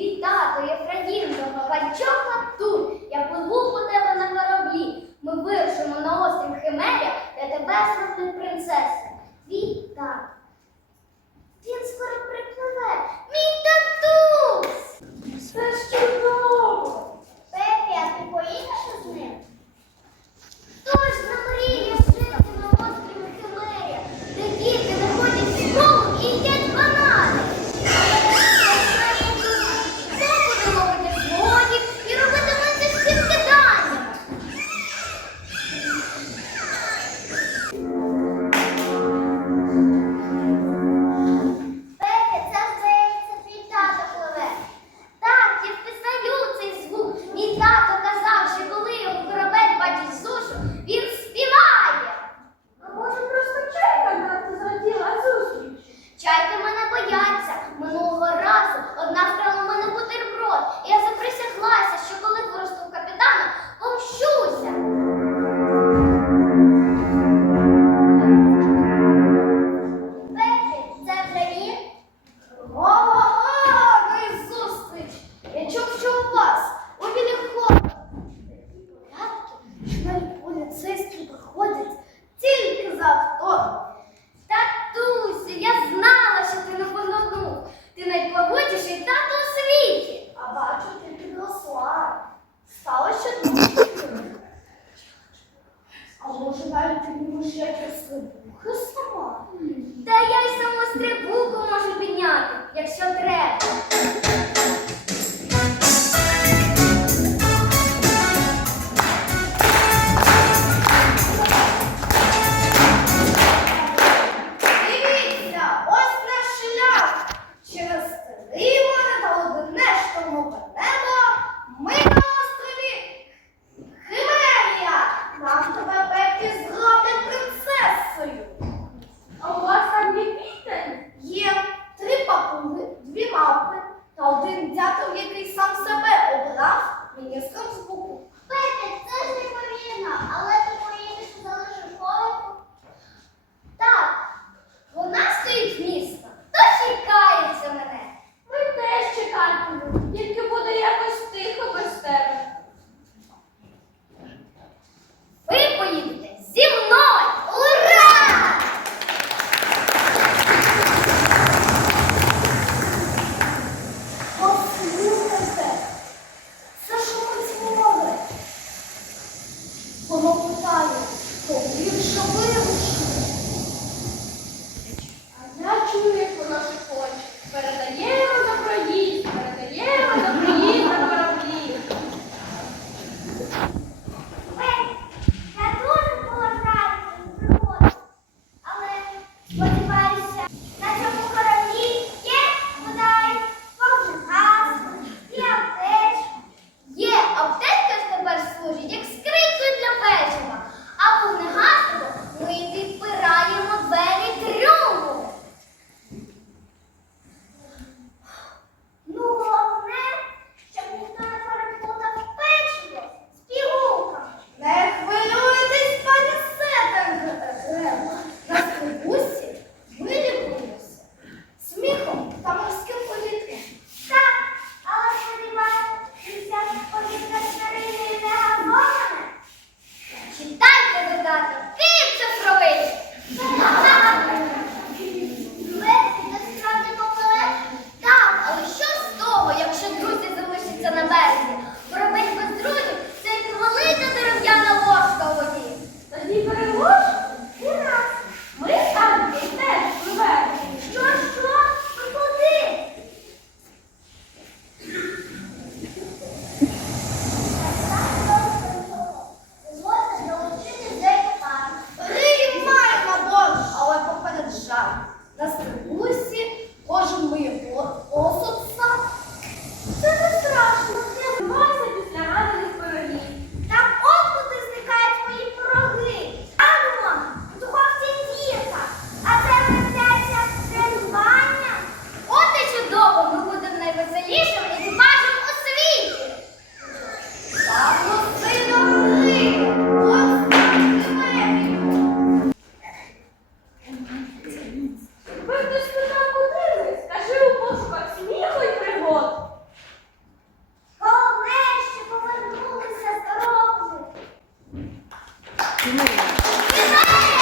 Твій тато, Єфраїм, Панчоха тут. Я пливу по тебе на кораблі. Ми вирушимо на острів Химеря, для тебе святить принцеси. Твій Ну сама. Та я й саму стрибуку можу підняти, якщо треба. Він взяв у якийсь сам себе, обрав, мені скомсував. Peace. Yeah.